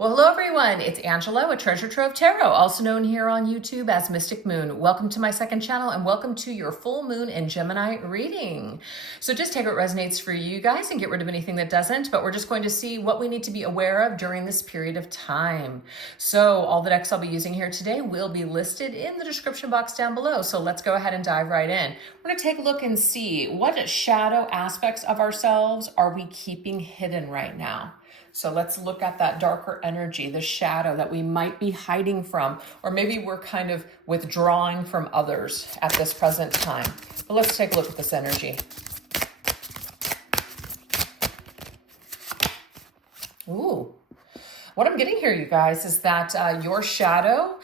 Well, hello everyone. It's Angela with Treasure Trove Tarot, also known here on YouTube as Mystic Moon. Welcome to my second channel and welcome to your full moon in Gemini reading. So just take what resonates for you guys and get rid of anything that doesn't, but we're just going to see what we need to be aware of during this period of time. So all the decks I'll be using here today will be listed in the description box down below. So let's go ahead and dive right in. We're going to take a look and see what shadow aspects of ourselves are we keeping hidden right now. So let's look at that darker energy, the shadow that we might be hiding from, or maybe we're kind of withdrawing from others at this present time. But let's take a look at this energy. Ooh, what I'm getting here, you guys, is that your shadow,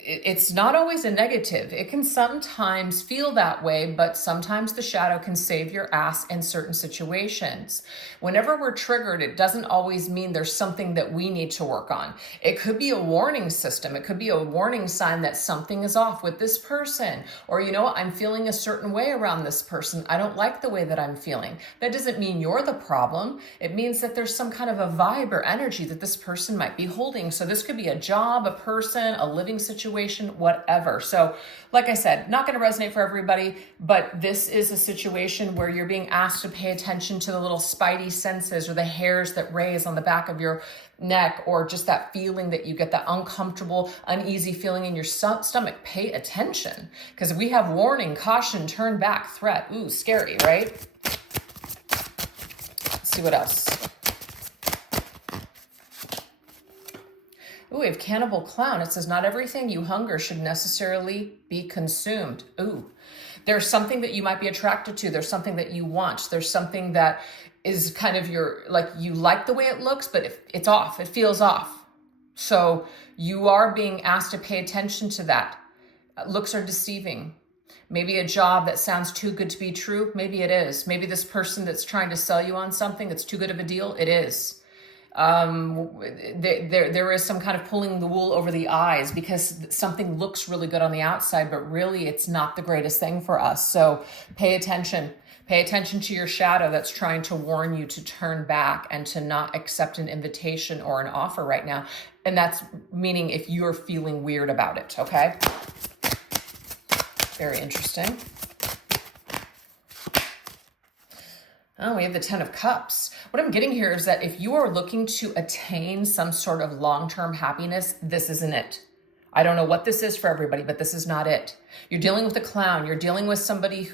it's not always a negative. It can sometimes feel that way, but sometimes the shadow can save your ass in certain situations. Whenever we're triggered, it doesn't always mean there's something that we need to work on. It could be a warning system. It could be a warning sign that something is off with this person. Or, you know what, I'm feeling a certain way around this person. I don't like the way that I'm feeling. That doesn't mean you're the problem. It means that there's some kind of a vibe or energy that this person might be holding. So this could be a job, a person, a living situation, whatever. So like I said, not going to resonate for everybody, but this is a situation where you're being asked to pay attention to the little spidey senses or the hairs that raise on the back of your neck, or just that feeling that you get, that uncomfortable, uneasy feeling in your stomach. Pay attention, because we have warning, caution, turn back, threat. Ooh, scary, right? Let's see what else. Ooh, we have Cannibal Clown. It says, not everything you hunger should necessarily be consumed. Ooh, there's something that you might be attracted to. There's something that you want. There's something that is kind of you like the way it looks, but it's off. It feels off. So you are being asked to pay attention to that. Looks are deceiving. Maybe a job that sounds too good to be true. Maybe it is. Maybe this person that's trying to sell you on something that's too good of a deal. It is. There is some kind of pulling the wool over the eyes because something looks really good on the outside, but really it's not the greatest thing for us. So pay attention. Pay attention to your shadow that's trying to warn you to turn back and to not accept an invitation or an offer right now. And that's meaning if you're feeling weird about it, okay? Very interesting. Oh, we have the Ten of Cups. What I'm getting here is that if you are looking to attain some sort of long-term happiness, this isn't it. I don't know what this is for everybody, but this is not it. You're dealing with a clown. You're dealing with somebody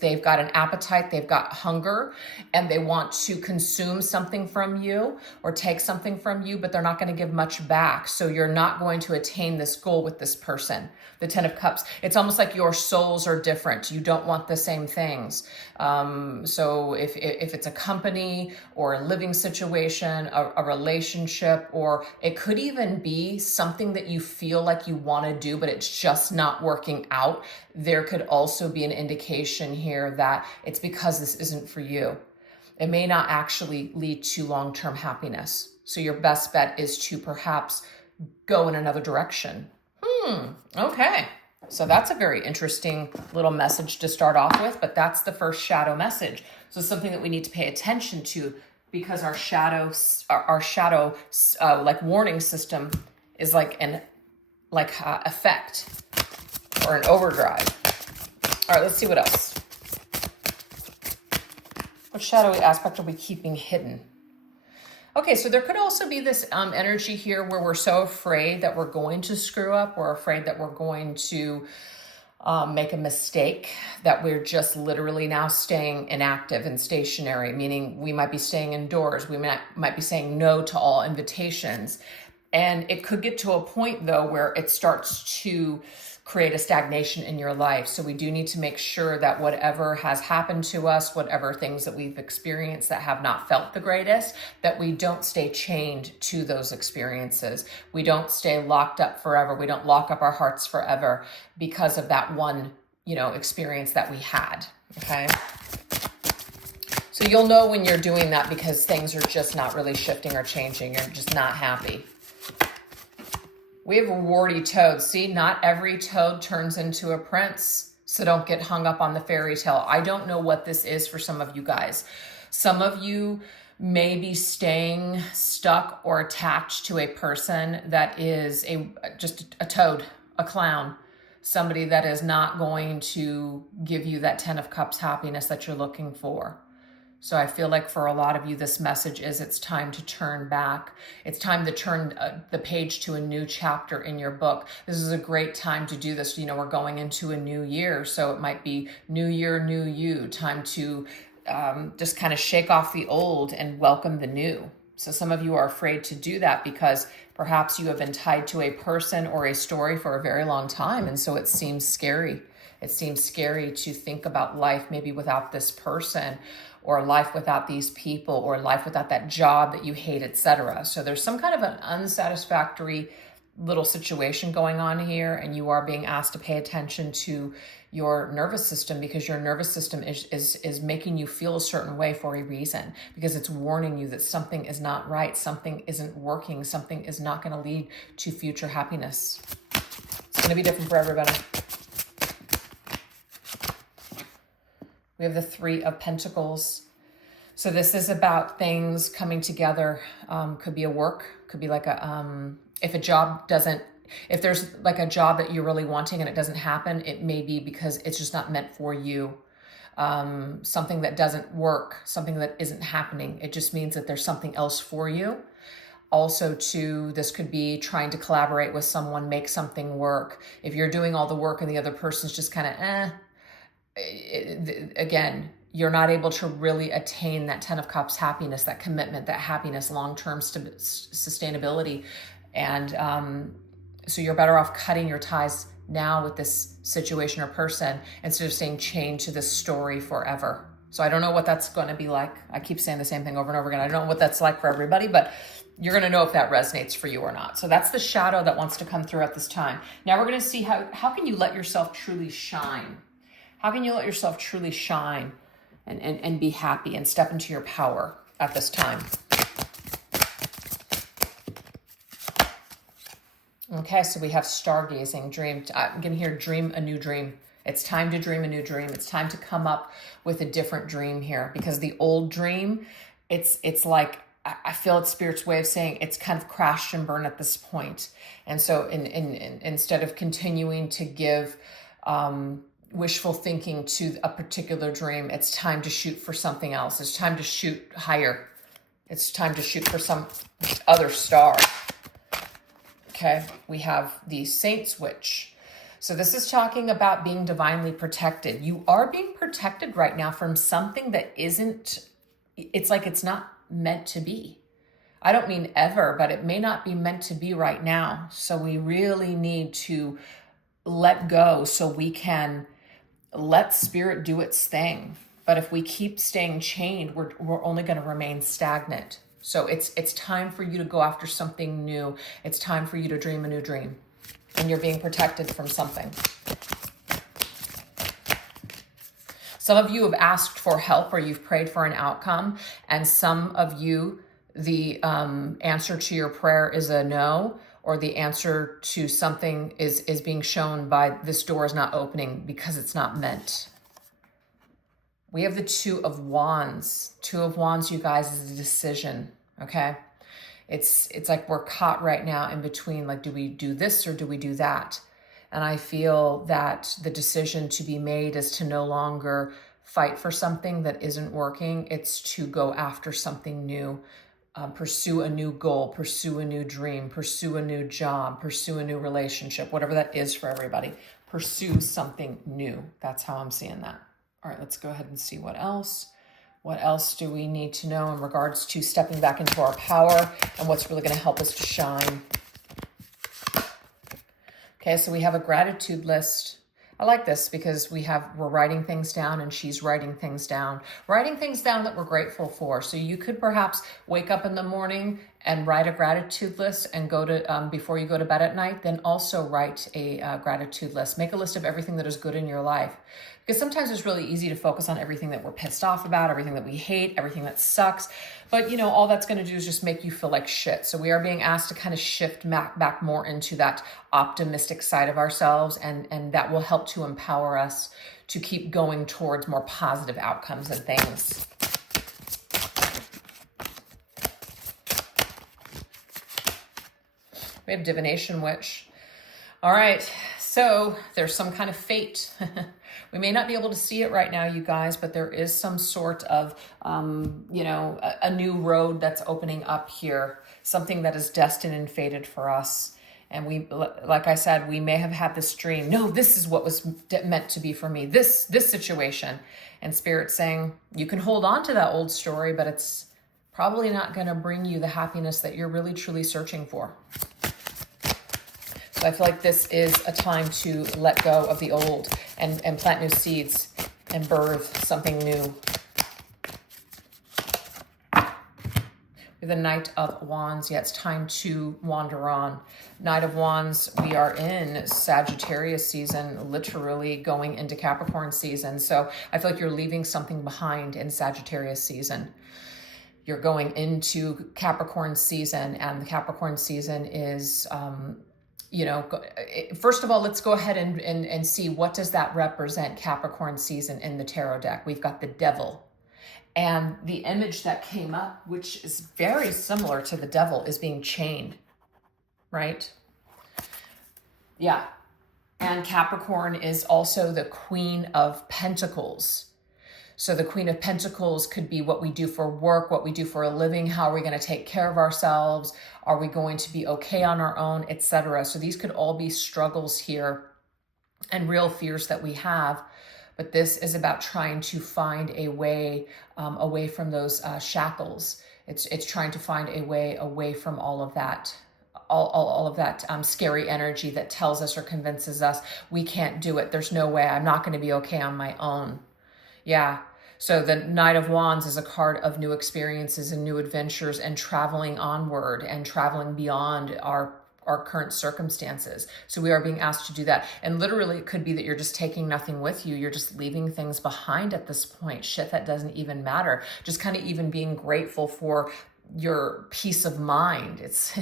they've got an appetite, they've got hunger, and they want to consume something from you or take something from you, but they're not going to give much back. So you're not going to attain this goal with this person. The Ten of Cups. It's almost like your souls are different. You don't want the same things. So if it's a company or a living situation, a relationship, or it could even be something that you feel like you want to do, but it's just not working out, there could also be an indication here that it's because this isn't for you. It may not actually lead to long-term happiness. So your best bet is to perhaps go in another direction. Okay. So that's a very interesting little message to start off with, but that's the first shadow message. So it's something that we need to pay attention to, because our shadow like warning system is like an effect or an overdrive. All right, let's see what else. What shadowy aspect are we keeping hidden? Okay, so there could also be this energy here where we're so afraid that we're going to screw up. We're afraid that we're going to make a mistake, that we're just literally now staying inactive and stationary, meaning we might be staying indoors. We might be saying no to all invitations. And it could get to a point, though, where it starts to create a stagnation in your life. So we do need to make sure that whatever has happened to us, whatever things that we've experienced that have not felt the greatest, that we don't stay chained to those experiences. We don't stay locked up forever. We don't lock up our hearts forever because of that one, experience that we had. Okay. So you'll know when you're doing that because things are just not really shifting or changing. You're just not happy. We have a warty toad. See, not every toad turns into a prince. So don't get hung up on the fairy tale. I don't know what this is for some of you guys. Some of you maybe staying stuck or attached to a person that is just a toad, a clown, somebody that is not going to give you that 10 of Cups happiness that you're looking for. So I feel like for a lot of you, this message is it's time to turn back. It's time to turn the page to a new chapter in your book. This is a great time to do this. You know, we're going into a new year, so it might be new year, new you, time to just kind of shake off the old and welcome the new. So some of you are afraid to do that because perhaps you have been tied to a person or a story for a very long time, and so it seems scary. It seems scary to think about life maybe without this person, or life without these people, or life without that job that you hate, etc. So there's some kind of an unsatisfactory little situation going on here, and you are being asked to pay attention to your nervous system, because your nervous system is making you feel a certain way for a reason, because it's warning you that something is not right, something isn't working, something is not going to lead to future happiness. It's going to be different for everybody. We have the Three of Pentacles. So this is about things coming together. Could be a work, could be like if there's like a job that you're really wanting and it doesn't happen, it may be because it's just not meant for you. Something that doesn't work, something that isn't happening. It just means that there's something else for you. Also, too, this could be trying to collaborate with someone, make something work. If you're doing all the work and the other person's just kind of again, you're not able to really attain that 10 of Cups happiness, that commitment, that happiness, long-term sustainability. And so you're better off cutting your ties now with this situation or person instead of staying chained to this story forever. So I don't know what that's going to be like. I keep saying the same thing over and over again. I don't know what that's like for everybody, but you're going to know if that resonates for you or not. So that's the shadow that wants to come through at this time. Now we're going to see how can you let yourself truly shine? How can you let yourself truly shine and be happy and step into your power at this time? Okay, so we have stargazing, dream. I'm going to hear dream a new dream. It's time to dream a new dream. It's time to come up with a different dream here, because the old dream, it's like, I feel it's Spirit's way of saying it's kind of crashed and burned at this point. And so instead of continuing to give wishful thinking to a particular dream, it's time to shoot for something else. It's time to shoot higher. It's time to shoot for some other star. Okay, we have the Saint's Witch. So this is talking about being divinely protected. You are being protected right now from something that isn't, it's like it's not meant to be. I don't mean ever, but it may not be meant to be right now. So we really need to let go so we can let Spirit do its thing. But if we keep staying chained, we're only going to remain stagnant. So it's time for you to go after something new. It's time for you to dream a new dream. And you're being protected from something. Some of you have asked for help, or you've prayed for an outcome. And some of you, the answer to your prayer is a no, or the answer to something is being shown by this door is not opening because it's not meant. We have the Two of Wands. Two of Wands, you guys, is a decision, okay? It's like we're caught right now in between, like, do we do this or do we do that? And I feel that the decision to be made is to no longer fight for something that isn't working. It's to go after something new. Pursue a new goal, pursue a new dream, pursue a new job, pursue a new relationship, whatever that is for everybody. Pursue something new. That's how I'm seeing that. All right, let's go ahead and see what else. What else do we need to know in regards to stepping back into our power and what's really going to help us to shine? Okay, so we have a gratitude list. I like this because we're writing things down, and she's writing things down that we're grateful for. So you could perhaps wake up in the morning and write a gratitude list, and go to before you go to bed at night, then also write a gratitude list. Make a list of everything that is good in your life. Because sometimes it's really easy to focus on everything that we're pissed off about, everything that we hate, everything that sucks. But, you know, all that's going to do is just make you feel like shit. So we are being asked to kind of shift back more into that optimistic side of ourselves. And that will help to empower us to keep going towards more positive outcomes and things. We have divination witch. All right, so there's some kind of fate. We may not be able to see it right now, you guys, but there is some sort of, a new road that's opening up here, something that is destined and fated for us. And we, like I said, we may have had this dream. No, this is what was meant to be for me, this situation. And Spirit's saying, you can hold on to that old story, but it's probably not going to bring you the happiness that you're really, truly searching for. So I feel like this is a time to let go of the old and plant new seeds and birth something new. With the Knight of Wands, yeah, it's time to wander on. Knight of Wands, we are in Sagittarius season, literally going into Capricorn season. So I feel like you're leaving something behind in Sagittarius season. You're going into Capricorn season, and the Capricorn season is... first of all, let's go ahead and see what does that represent, Capricorn season in the tarot deck. We've got the Devil. And the image that came up, which is very similar to the Devil, is being chained, right? Yeah. And Capricorn is also the Queen of Pentacles. So the Queen of Pentacles could be what we do for work, what we do for a living, how are we going to take care of ourselves, are we going to be okay on our own, etc. So these could all be struggles here and real fears that we have. But this is about trying to find a way away from those shackles. It's trying to find a way away from all of that, all of that scary energy that tells us or convinces us we can't do it. There's no way. I'm not going to be okay on my own. Yeah. So the Knight of Wands is a card of new experiences and new adventures and traveling onward and traveling beyond our current circumstances. So we are being asked to do that. And literally it could be that you're just taking nothing with you. You're just leaving things behind at this point. Shit that doesn't even matter. Just kind of even being grateful for your peace of mind. It's,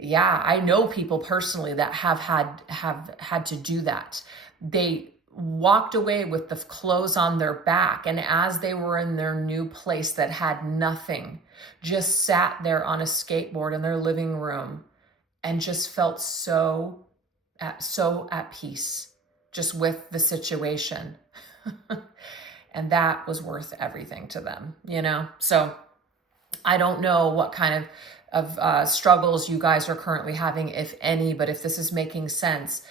yeah, I know people personally that have had to do that. They walked away with the clothes on their back, and as they were in their new place that had nothing, just sat there on a skateboard in their living room and just felt so at peace just with the situation. And that was worth everything to them, So I don't know what kind of struggles you guys are currently having, if any, but if this is making sense,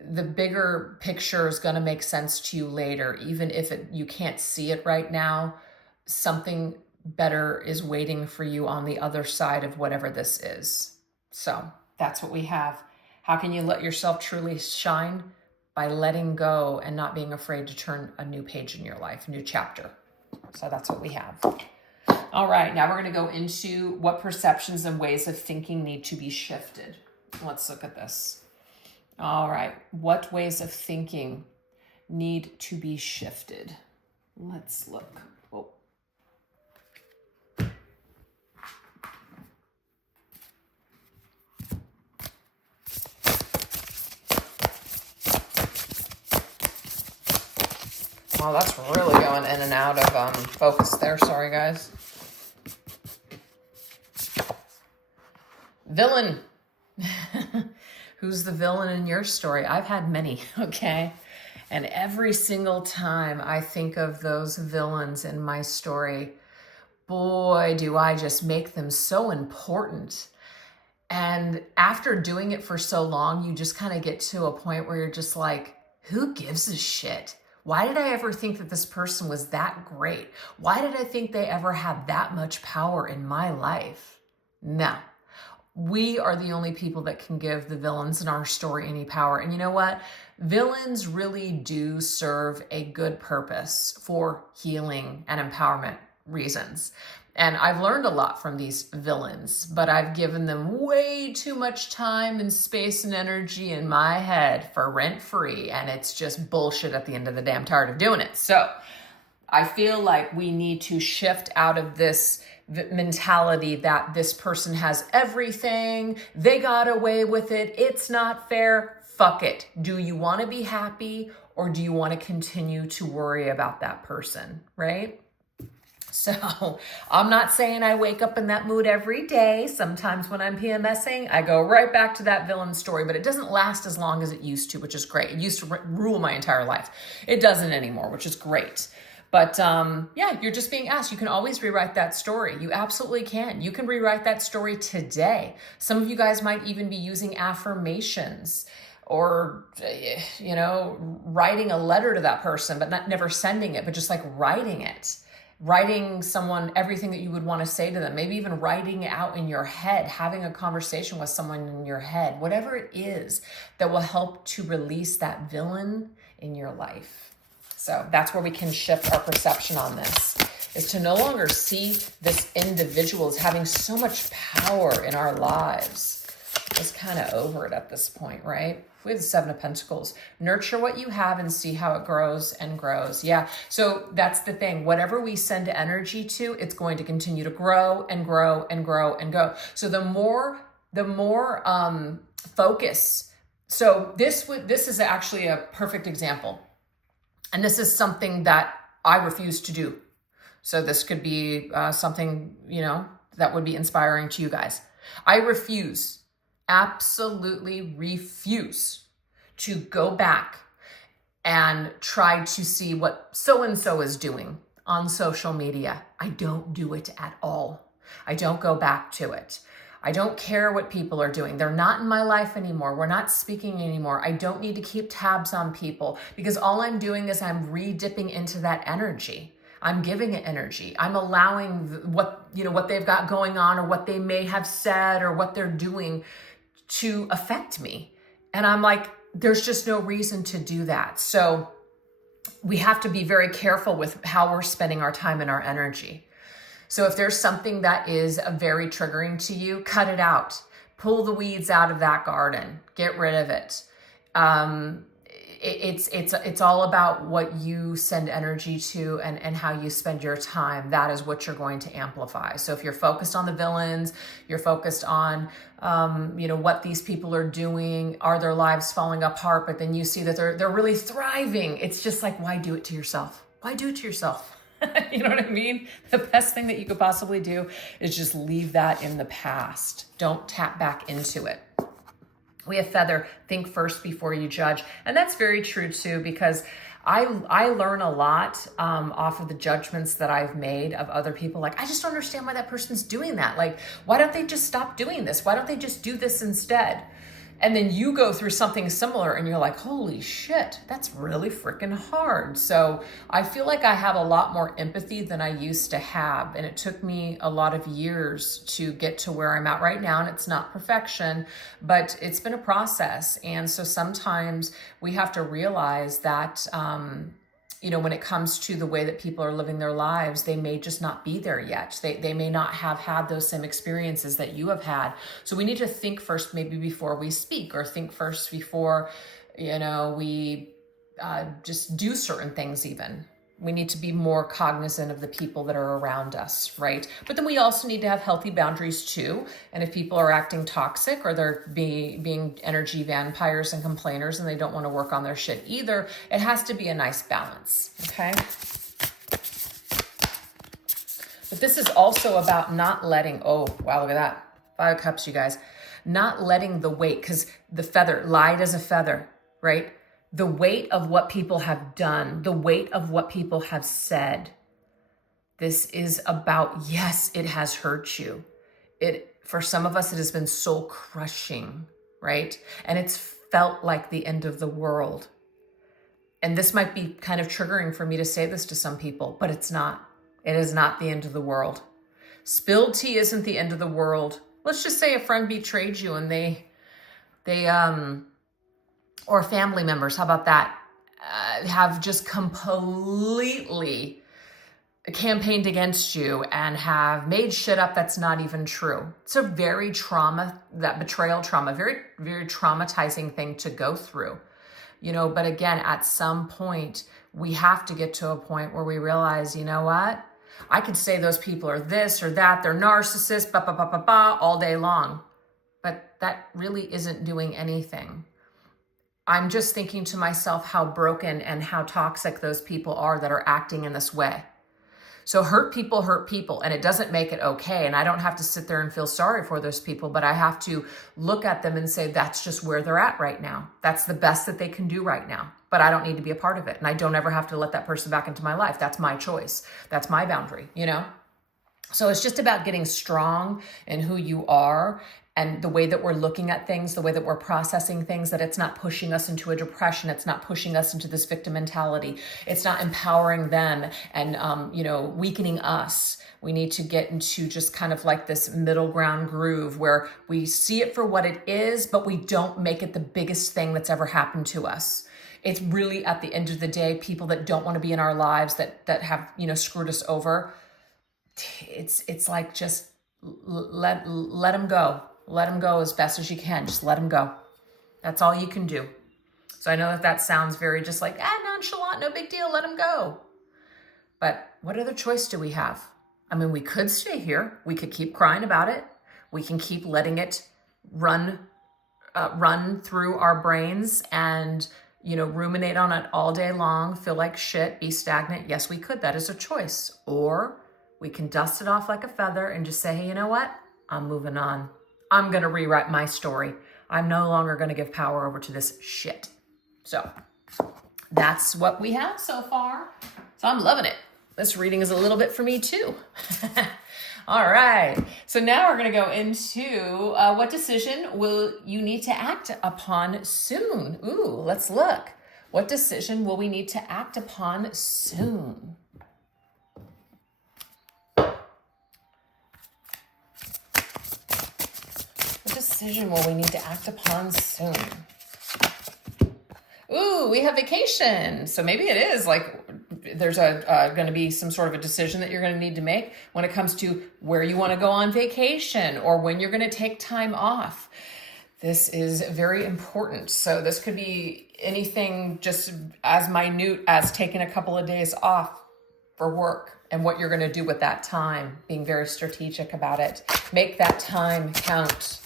the bigger picture is going to make sense to you later. Even if you can't see it right now, something better is waiting for you on the other side of whatever this is. So that's what we have. How can you let yourself truly shine? By letting go and not being afraid to turn a new page in your life, a new chapter. So that's what we have. All right, now we're going to go into what perceptions and ways of thinking need to be shifted. Let's look at this. All right, what ways of thinking need to be shifted? Let's look. Oh. Wow, that's really going in and out of focus there. Sorry, guys. Villain. Who's the villain in your story? I've had many, okay? And every single time I think of those villains in my story, boy, do I just make them so important. And after doing it for so long, you just kind of get to a point where you're just like, who gives a shit? Why did I ever think that this person was that great? Why did I think they ever had that much power in my life? No. We are the only people that can give the villains in our story any power. And you know what? Villains really do serve a good purpose for healing and empowerment reasons. And I've learned a lot from these villains, but I've given them way too much time and space and energy in my head for rent-free. And it's just bullshit at the end of the day. I'm tired of doing it. So I feel like we need to shift out of this mentality that this person has everything, they got away with it, it's not fair. Fuck it. Do you want to be happy, or do you want to continue to worry about that person, right? So I'm not saying I wake up in that mood every day. Sometimes when I'm PMSing, I go right back to that villain story, but it doesn't last as long as it used to, which is great. It used to rule my entire life. It doesn't anymore, which is great. But yeah, you're just being asked. You can always rewrite that story. You absolutely can. You can rewrite that story today. Some of you guys might even be using affirmations or, you know, writing a letter to that person, but never sending it, but just like writing it. Writing someone everything that you would want to say to them, maybe even writing it out in your head, having a conversation with someone in your head, whatever it is that will help to release that villain in your life. So that's where we can shift our perception on this, is to no longer see this individual as having so much power in our lives. Just kind of over it at this point, right? We have the Seven of Pentacles. Nurture what you have and see how it grows and grows. Yeah, so that's the thing. Whatever we send energy to, it's going to continue to grow and grow and grow and go. So the more focus. So this is actually a perfect example. And this is something that I refuse to do. So this could be something, you know, that would be inspiring to you guys. I refuse, absolutely refuse to go back and try to see what so-and-so is doing on social media. I don't do it at all. I don't go back to it. I don't care what people are doing. They're not in my life anymore. We're not speaking anymore. I don't need to keep tabs on people because all I'm doing is I'm re-dipping into that energy. I'm giving it energy. I'm allowing what they've got going on or what they may have said or what they're doing to affect me. And I'm like, there's just no reason to do that. So we have to be very careful with how we're spending our time and our energy. So if there's something that is very triggering to you, cut it out. Pull the weeds out of that garden. Get rid of it. It's all about what you send energy to and how you spend your time. That is what you're going to amplify. So if you're focused on the villains, you're focused on what these people are doing, are their lives falling apart, but then you see that they're really thriving. It's just like, why do it to yourself? Why do it to yourself? You know what I mean? The best thing that you could possibly do is just leave that in the past. Don't tap back into it. We have Feather, think first before you judge. And that's very true too, because I learn a lot off of the judgments that I've made of other people. Like, I just don't understand why that person's doing that. Like, why don't they just stop doing this? Why don't they just do this instead? And then you go through something similar and you're like, holy shit, that's really freaking hard. So I feel like I have a lot more empathy than I used to have. And it took me a lot of years to get to where I'm at right now. And it's not perfection, but it's been a process. And so sometimes we have to realize that, when it comes to the way that people are living their lives, they may just not be there yet. They may not have had those same experiences that you have had. So we need to think first, maybe before we speak, or think first before, we just do certain things even. We need to be more cognizant of the people that are around us, right? But then we also need to have healthy boundaries too. And if people are acting toxic or they're being energy vampires and complainers and they don't want to work on their shit either, it has to be a nice balance, okay? But this is also about not letting, oh, wow, look at that. 5 of Cups, you guys. Not letting the weight, because the feather, light as a feather, right? The weight of what people have done, the weight of what people have said. This is about, yes, it has hurt you. For some of us, it has been soul crushing, right? And it's felt like the end of the world. And this might be kind of triggering for me to say this to some people, but it's not. It is not the end of the world. Spilled tea isn't the end of the world. Let's just say a friend betrayed you and they or family members, how about that, have just completely campaigned against you and have made shit up that's not even true. It's a very that betrayal trauma, very, very traumatizing thing to go through. But again, at some point, we have to get to a point where we realize, you know what? I could say those people are this or that, they're narcissists, all day long. But that really isn't doing anything. I'm just thinking to myself how broken and how toxic those people are that are acting in this way. So hurt people, and it doesn't make it okay. And I don't have to sit there and feel sorry for those people, but I have to look at them and say, that's just where they're at right now. That's the best that they can do right now. But I don't need to be a part of it. And I don't ever have to let that person back into my life. That's my choice. That's my boundary, you know? So it's just about getting strong in who you are and the way that we're looking at things, the way that we're processing things, that it's not pushing us into a depression. It's not pushing us into this victim mentality. It's not empowering them and, weakening us. We need to get into just kind of like this middle ground groove where we see it for what it is, but we don't make it the biggest thing that's ever happened to us. It's really, at the end of the day, people that don't want to be in our lives, that have, screwed us over. It's like, just let them go. Let them go as best as you can. Just let them go. That's all you can do. So I know that sounds very just like, nonchalant, no big deal, let them go. But what other choice do we have? I mean, we could stay here. We could keep crying about it. We can keep letting it run through our brains and, ruminate on it all day long, feel like shit, be stagnant. Yes, we could. That is a choice. Or we can dust it off like a feather and just say, hey, you know what? I'm moving on. I'm going to rewrite my story. I'm no longer going to give power over to this shit. So that's what we have so far. So I'm loving it. This reading is a little bit for me too. All right. So now we're going to go into what decision will you need to act upon soon? Ooh, let's look. What decision will we need to act upon soon? Decision will we need to act upon soon? Ooh, we have vacation. So maybe it is like there's going to be some sort of a decision that you're going to need to make when it comes to where you want to go on vacation or when you're going to take time off. This is very important. So this could be anything just as minute as taking a couple of days off for work and what you're going to do with that time, being very strategic about it. Make that time count.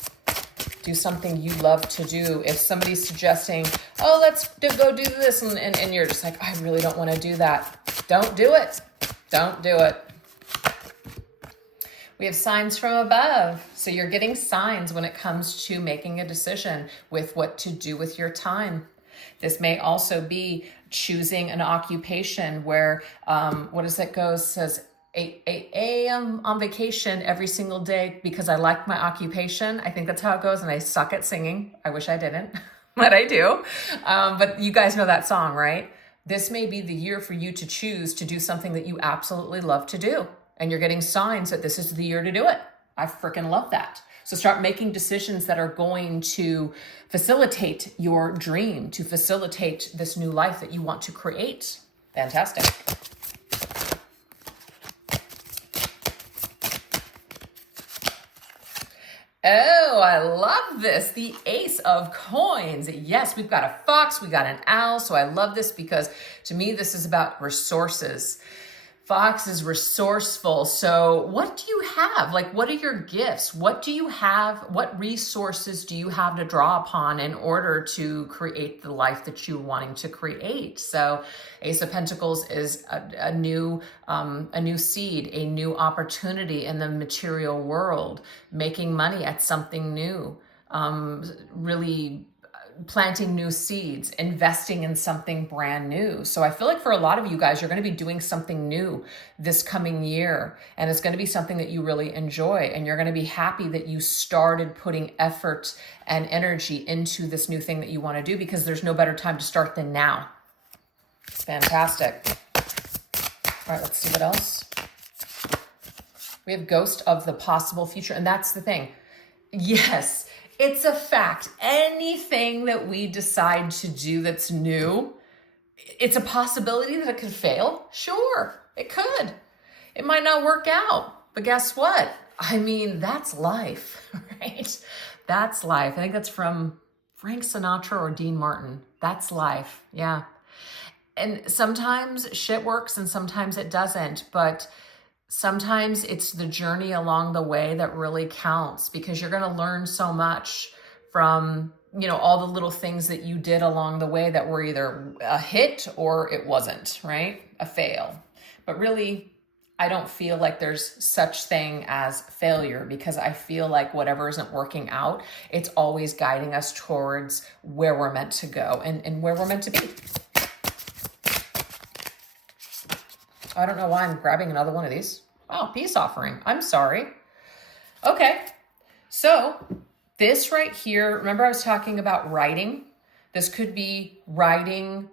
Do something you love to do. If somebody's suggesting, oh, let's go do this, and you're just like, I really don't want to do that. Don't do it. Don't do it. We have signs from above. So you're getting signs when it comes to making a decision with what to do with your time. This may also be choosing an occupation where, what does it go? It says, I am on vacation every single day because I like my occupation. I think that's how it goes. And I suck at singing. I wish I didn't, but I do. But you guys know that song, right? This may be the year for you to choose to do something that you absolutely love to do. And you're getting signs that this is the year to do it. I freaking love that. So start making decisions that are going to facilitate your dream, to facilitate this new life that you want to create. Fantastic. Oh, I love this. The Ace of Coins. Yes, we've got a fox, we got an owl. So I love this because to me, this is about resources. Fox is resourceful. So what do you have? Like, what are your gifts? What do you have? What resources do you have to draw upon in order to create the life that you're wanting to create? So Ace of Pentacles is a new seed, a new opportunity in the material world, making money at something new, really planting new seeds, investing in something brand new. So I feel like for a lot of you guys, you're going to be doing something new this coming year, and it's going to be something that you really enjoy, and you're going to be happy that you started putting effort and energy into this new thing that you want to do, because there's no better time to start than now. Fantastic. All right, let's see what else. We have Ghost of the Possible Future, and that's the thing. Yes, it's a fact. Anything that we decide to do that's new, it's a possibility that it could fail. Sure, it could. It might not work out, but guess what? I mean, that's life, right? That's life. I think that's from Frank Sinatra or Dean Martin. That's life, yeah. And sometimes shit works and sometimes it doesn't, but sometimes it's the journey along the way that really counts, because you're going to learn so much from, all the little things that you did along the way that were either a hit or it wasn't, right? A fail. But really, I don't feel like there's such thing as failure, because I feel like whatever isn't working out, it's always guiding us towards where we're meant to go and where we're meant to be. I don't know why I'm grabbing another one of these. Oh, peace offering. I'm sorry. Okay. So this right here, remember I was talking about writing? This could be writing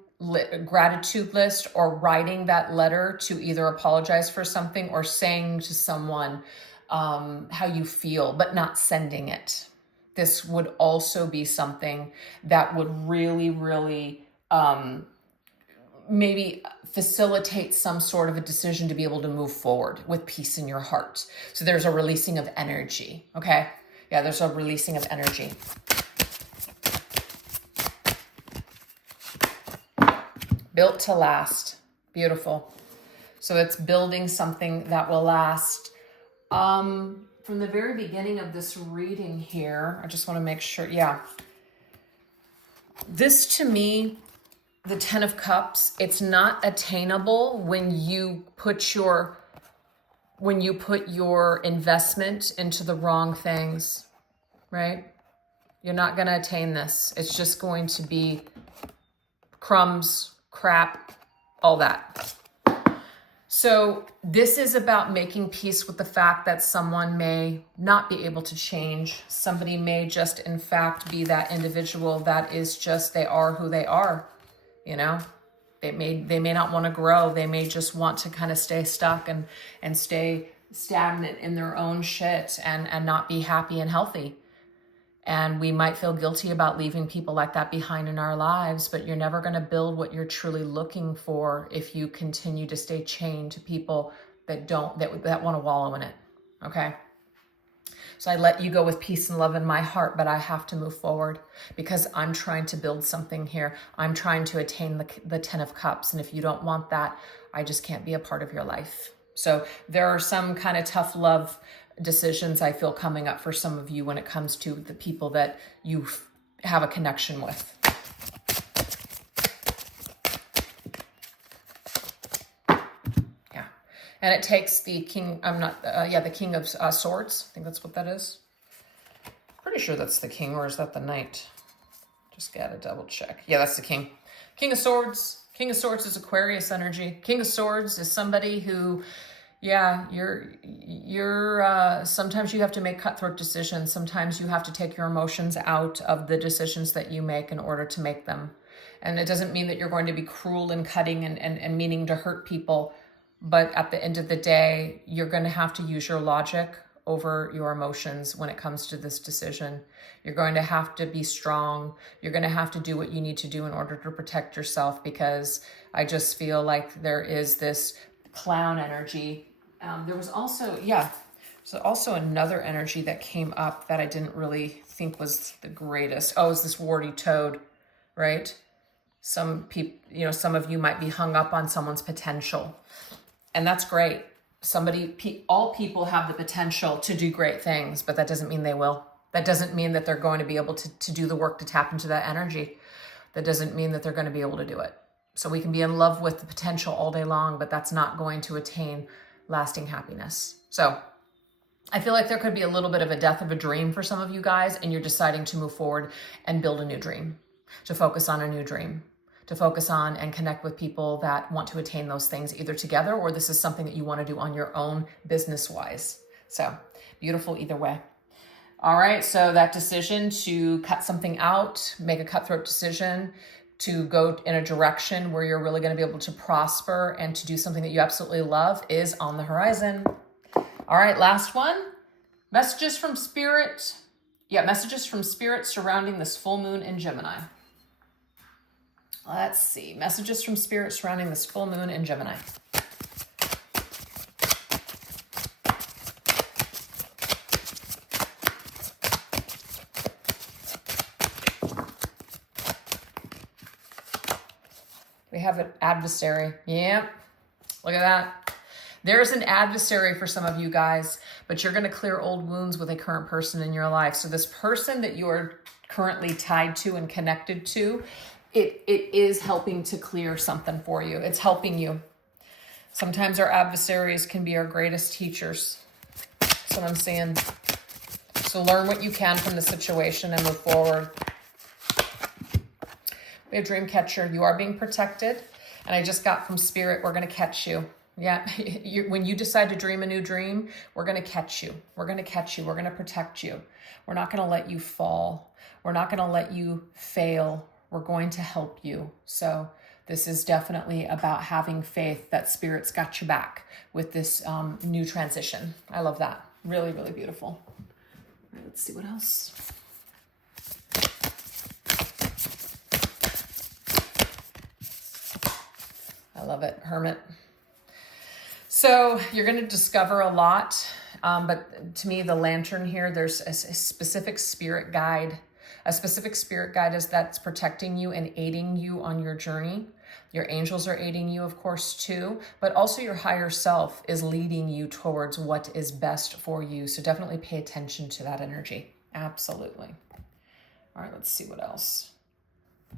gratitude list, or writing that letter to either apologize for something or saying to someone how you feel, but not sending it. This would also be something that would really, really maybe facilitate some sort of a decision to be able to move forward with peace in your heart. So there's a releasing of energy, okay? Yeah, there's a releasing of energy. Built to last. Beautiful. So it's building something that will last. From the very beginning of this reading here, I just want to make sure, yeah. This to me, the 10 of Cups, it's not attainable when you put your investment into the wrong things, right? You're not going to attain this. It's just going to be crumbs, crap, all that. So this is about making peace with the fact that someone may not be able to change. Somebody may just, in fact, be that individual that is just, they are who they are, you know? They may not want to grow. They may just want to kind of stay stuck and stay stagnant in their own shit and not be happy and healthy. And we might feel guilty about leaving people like that behind in our lives, but you're never going to build what you're truly looking for if you continue to stay chained to people that want to wallow in it. Okay. So I let you go with peace and love in my heart, but I have to move forward because I'm trying to build something here. I'm trying to attain the 10 of Cups. And if you don't want that, I just can't be a part of your life. So there are some kind of tough love decisions I feel coming up for some of you when it comes to the people that you have a connection with. Yeah. And it takes the king, the king of swords. I think that's what that is. Pretty sure that's the king, or is that the knight? Just gotta double check. Yeah, that's the king. King of swords. King of swords is Aquarius energy. King of swords is somebody who, yeah, you're sometimes you have to make cutthroat decisions. Sometimes you have to take your emotions out of the decisions that you make in order to make them. And it doesn't mean that you're going to be cruel and cutting and meaning to hurt people. But at the end of the day, you're going to have to use your logic over your emotions when it comes to this decision. You're going to have to be strong. You're going to have to do what you need to do in order to protect yourself, because I just feel like there is this clown energy. There was also another energy that came up that I didn't really think was the greatest. Oh, it's this warty toad, right? Some people, some of you might be hung up on someone's potential, and that's great. All people have the potential to do great things, but that doesn't mean they will. That doesn't mean that they're going to be able to do the work to tap into that energy. That doesn't mean that they're going to be able to do it. So we can be in love with the potential all day long, but that's not going to attain lasting happiness. So I feel like there could be a little bit of a death of a dream for some of you guys, and you're deciding to move forward and build a new dream, to focus on a new dream, to focus on and connect with people that want to attain those things either together, or this is something that you want to do on your own business-wise. So beautiful either way. All right, so that decision to cut something out, make a cutthroat decision, to go in a direction where you're really going to be able to prosper and to do something that you absolutely love is on the horizon. All right, last one. Messages from Spirit. Yeah, messages from Spirit surrounding this full moon in Gemini. Let's see. Messages from Spirit surrounding this full moon in Gemini. We have an adversary. Yep. Look at that. There's an adversary for some of you guys, but you're going to clear old wounds with a current person in your life. So this person that you are currently tied to and connected to, it is helping to clear something for you. It's helping you. Sometimes our adversaries can be our greatest teachers. That's what I'm seeing. So learn what you can from the situation and move forward. We have dream catcher. You are being protected. And I just got from spirit, we're going to catch you. Yeah, when you decide to dream a new dream, we're going to catch you. We're going to catch you. We're going to protect you. We're not going to let you fall. We're not going to let you fail. We're going to help you. So this is definitely about having faith that spirit's got your back with this new transition. I love that. Really, really beautiful. All right, let's see what else. I love it. Hermit. So you're going to discover a lot. But to me, the lantern here, there's a specific spirit guide. A specific spirit guide is that's protecting you and aiding you on your journey. Your angels are aiding you, of course, too. But also your higher self is leading you towards what is best for you. So definitely pay attention to that energy. Absolutely. All right, let's see what else.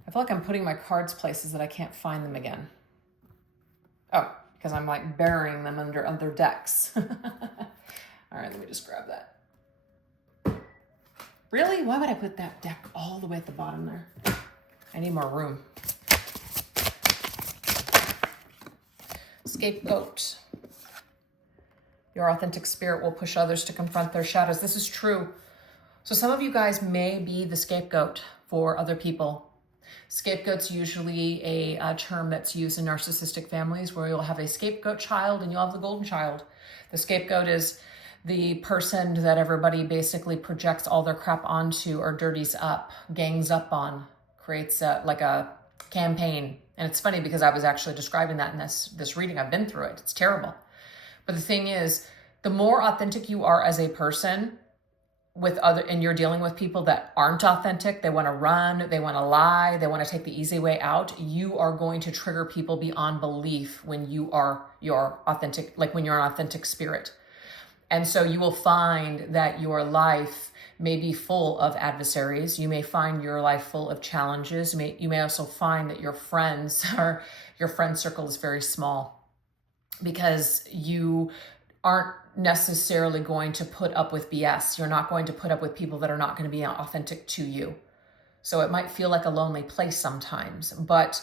I feel like I'm putting my cards places that I can't find them again. Oh, because I'm like burying them under other decks. All right, let me just grab that. Really? Why would I put that deck all the way at the bottom there? I need more room. Scapegoat. Your authentic spirit will push others to confront their shadows. This is true. So some of you guys may be the scapegoat for other people. Scapegoat's usually a term that's used in narcissistic families where you'll have a scapegoat child and you'll have the golden child. The scapegoat is the person that everybody basically projects all their crap onto or dirties up, gangs up on, creates like a campaign. And it's funny because I was actually describing that in this reading. I've been through it. It's terrible. But the thing is, the more authentic you are as a person, and you're dealing with people that aren't authentic, they want to run, they want to lie, they want to take the easy way out, you are going to trigger people beyond belief when you are your authentic, like when you're an authentic spirit. And so you will find that your life may be full of adversaries. You may find your life full of challenges. You may also find that your friend circle is very small because you aren't necessarily going to put up with BS. You're not going to put up with people that are not going to be authentic to you. So it might feel like a lonely place sometimes, but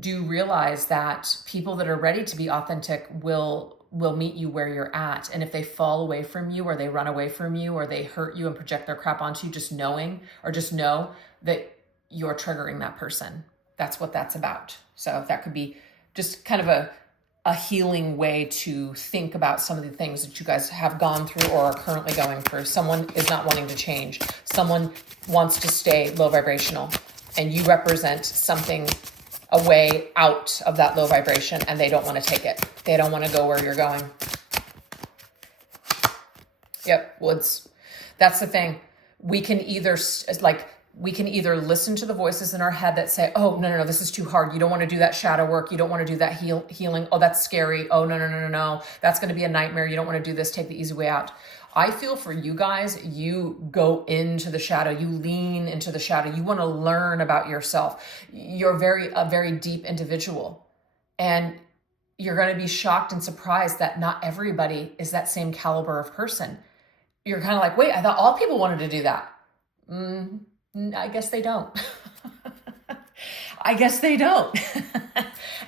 do realize that people that are ready to be authentic will meet you where you're at. And if they fall away from you or they run away from you or they hurt you and project their crap onto you, just know that you're triggering that person. That's what that's about. So that could be just kind of a healing way to think about some of the things that you guys have gone through or are currently going through. Someone is not wanting to change. Someone wants to stay low vibrational, and you represent something, a way out of that low vibration, and they don't want to take it. They don't want to go where you're going. Yep, woods. That's the thing. We can either listen to the voices in our head that say, oh, no, this is too hard. You don't want to do that shadow work. You don't want to do that healing. Oh, that's scary. Oh, no. That's going to be a nightmare. You don't want to do this. Take the easy way out. I feel for you guys, you go into the shadow. You lean into the shadow. You want to learn about yourself. You're a very deep individual. And you're going to be shocked and surprised that not everybody is that same caliber of person. You're kind of like, wait, I thought all people wanted to do that. I guess they don't. I guess they don't.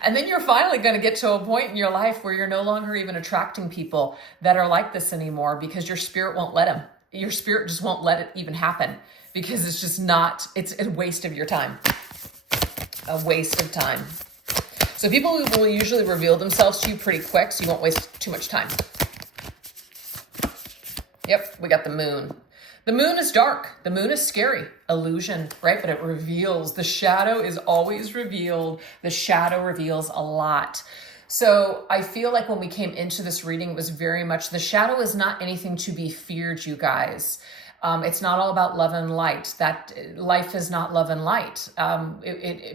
And then you're finally going to get to a point in your life where you're no longer even attracting people that are like this anymore because your spirit won't let them. Your spirit just won't let it even happen because it's just not, it's a waste of your time. A waste of time. So people will usually reveal themselves to you pretty quick so you won't waste too much time. Yep, we got the moon. The moon is dark. The moon is scary. Illusion, right? But it reveals. The shadow is always revealed. The shadow reveals a lot. So I feel like when we came into this reading, it was very much, the shadow is not anything to be feared, you guys. It's not all about love and light. That life is not love and light.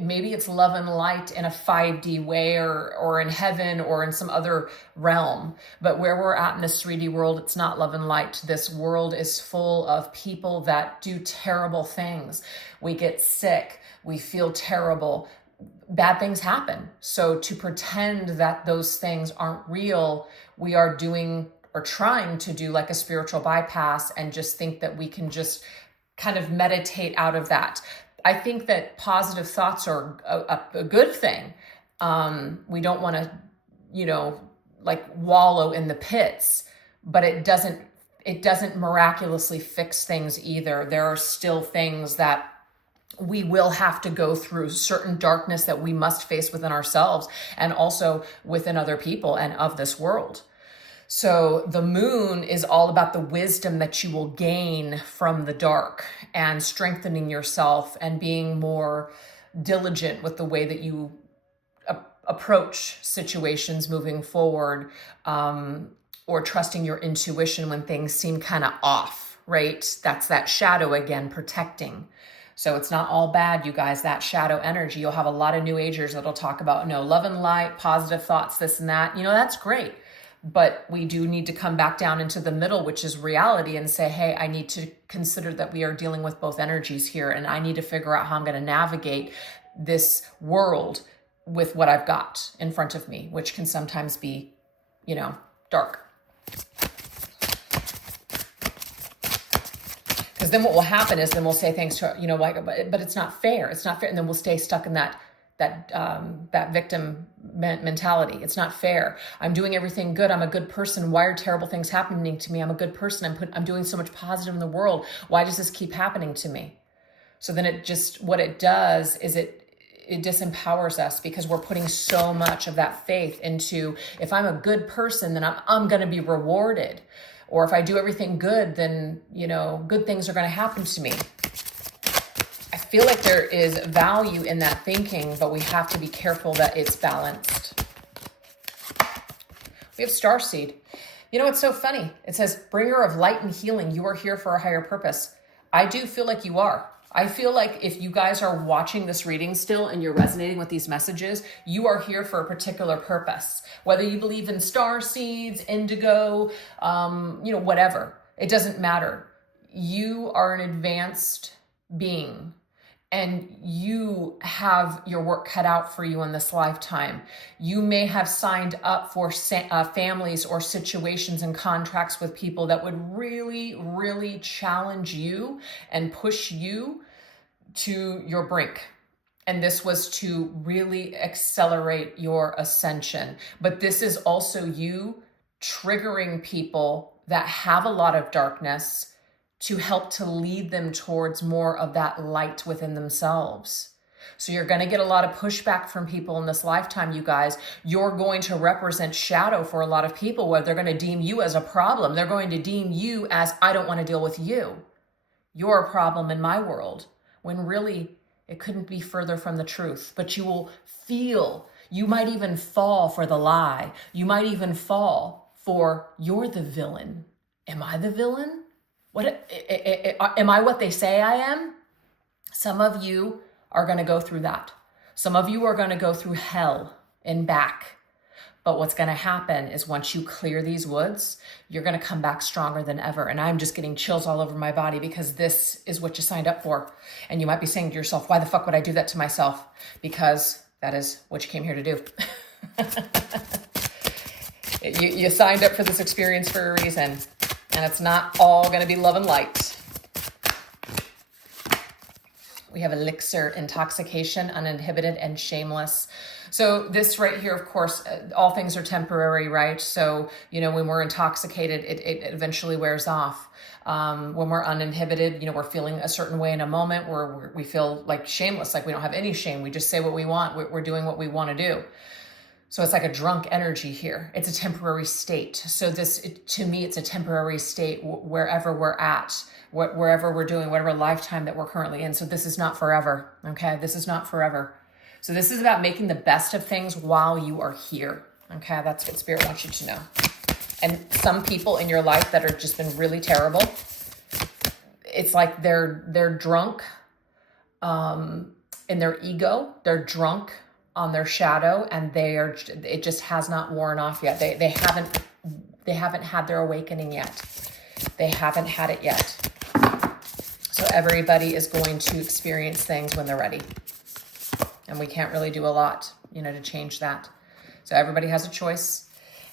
Maybe it's love and light in a 5D way or in heaven or in some other realm. But where we're at in this 3D world, it's not love and light. This world is full of people that do terrible things. We get sick. We feel terrible. bad things happen. So to pretend that those things aren't real, we are doing or trying to do like a spiritual bypass and just think that we can just kind of meditate out of that. I think that positive thoughts are a good thing. We don't want to, like wallow in the pits, but it doesn't miraculously fix things either. There are still things that we will have to go through, certain darkness that we must face within ourselves and also within other people and of this world. So the moon is all about the wisdom that you will gain from the dark and strengthening yourself and being more diligent with the way that you approach situations moving forward, or trusting your intuition when things seem kind of off, right? That's that shadow again, protecting. So it's not all bad, you guys, that shadow energy. You'll have a lot of new agers that'll talk about, love and light, positive thoughts, this and that. That's great. But we do need to come back down into the middle, which is reality, and say, hey, I need to consider that we are dealing with both energies here. And I need to figure out how I'm going to navigate this world with what I've got in front of me, which can sometimes be, dark. Because then what will happen is then we'll say things to, but it's not fair. It's not fair. And then we'll stay stuck in that victim mentality. It's not fair. I'm doing everything good. I'm a good person. Why are terrible things happening to me? I'm a good person. I'm doing so much positive in the world. Why does this keep happening to me? So then what it does is it disempowers us, because we're putting so much of that faith into, if I'm a good person, then I'm going to be rewarded. Or if I do everything good, then, good things are going to happen to me. I feel like there is value in that thinking, but we have to be careful that it's balanced. We have Starseed. It's so funny. It says, bringer of light and healing, you are here for a higher purpose. I do feel like you are. I feel like if you guys are watching this reading still and you're resonating with these messages, you are here for a particular purpose. Whether you believe in star seeds, indigo, whatever, it doesn't matter. You are an advanced being, and you have your work cut out for you in this lifetime. You may have signed up for families or situations and contracts with people that would really, really challenge you and push you to your brink. And this was to really accelerate your ascension. But this is also you triggering people that have a lot of darkness to help to lead them towards more of that light within themselves. So you're going to get a lot of pushback from people in this lifetime, you guys. You're going to represent shadow for a lot of people, where they're going to deem you as a problem. They're going to deem you as, I don't want to deal with you. You're a problem in my world, when really it couldn't be further from the truth. But you will feel, you might even fall for the lie. You might even fall for, you're the villain. Am I the villain? Am I what they say I am? Some of you are going to go through that. Some of you are going to go through hell and back. But what's going to happen is, once you clear these woods, you're going to come back stronger than ever. And I'm just getting chills all over my body, because this is what you signed up for. And you might be saying to yourself, why the fuck would I do that to myself? Because that is what you came here to do. You signed up for this experience for a reason. And it's not all going to be love and light. We have elixir, intoxication, uninhibited, and shameless. So this right here, of course, all things are temporary, right? So, when we're intoxicated, it eventually wears off. When we're uninhibited, we're feeling a certain way in a moment where we feel like shameless, like we don't have any shame. We just say what we want. We're doing what we want to do. So it's like a drunk energy here. It's a temporary state. So to me, it's a temporary state wherever we're at, wherever we're doing, whatever lifetime that we're currently in. So this is not forever, okay? This is not forever. So this is about making the best of things while you are here, okay? That's what Spirit wants you to know. And some people in your life that are just been really terrible, it's like they're drunk in their ego. They're drunk on their shadow, and it just has not worn off yet. They haven't had their awakening yet. They haven't had it yet. So everybody is going to experience things when they're ready. And we can't really do a lot, to change that. So everybody has a choice.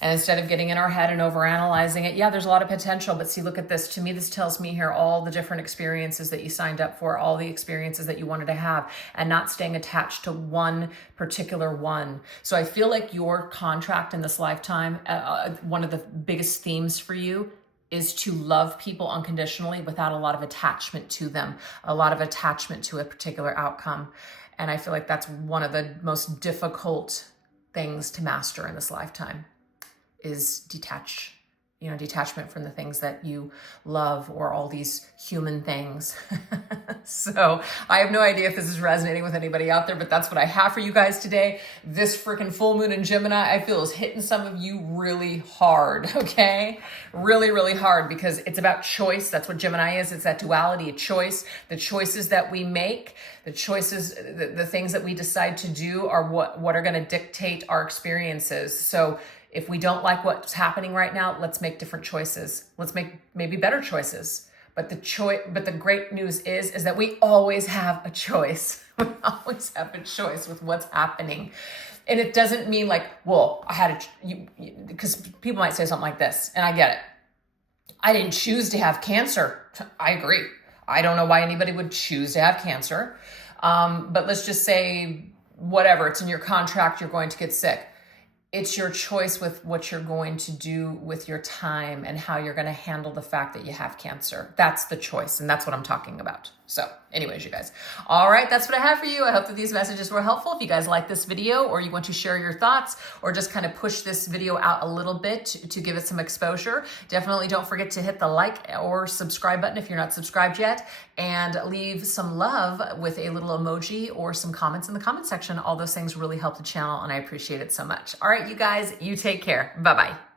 And instead of getting in our head and overanalyzing it, yeah, there's a lot of potential, but see, look at this. To me, this tells me here all the different experiences that you signed up for, all the experiences that you wanted to have, and not staying attached to one particular one. So I feel like your contract in this lifetime, one of the biggest themes for you is to love people unconditionally without a lot of attachment to them, a lot of attachment to a particular outcome. And I feel like that's one of the most difficult things to master in this lifetime, is detachment from the things that you love, or all these human things. So I have no idea if this is resonating with anybody out there, but that's what I have for you guys today. This freaking full moon in Gemini, I feel, is hitting some of you really hard, okay? Really, really hard, because it's about choice. That's what Gemini is. It's that duality, a choice. The choices that we make, the choices, the things that we decide to do are what are going to dictate our experiences. So if we don't like what's happening right now, let's make different choices. Let's make maybe better choices. But the great news is that we always have a choice. We always have a choice with what's happening. And it doesn't mean like, well, because people might say something like this, and I get it. I didn't choose to have cancer. I agree. I don't know why anybody would choose to have cancer. But let's just say, whatever, it's in your contract, you're going to get sick. It's your choice with what you're going to do with your time and how you're going to handle the fact that you have cancer. That's the choice, and that's what I'm talking about. So anyways, you guys. All right, that's what I have for you. I hope that these messages were helpful. If you guys like this video, or you want to share your thoughts, or just kind of push this video out a little bit to give it some exposure, definitely don't forget to hit the like or subscribe button if you're not subscribed yet, and leave some love with a little emoji or some comments in the comment section. All those things really help the channel, and I appreciate it so much. All right, you guys, you take care. Bye-bye.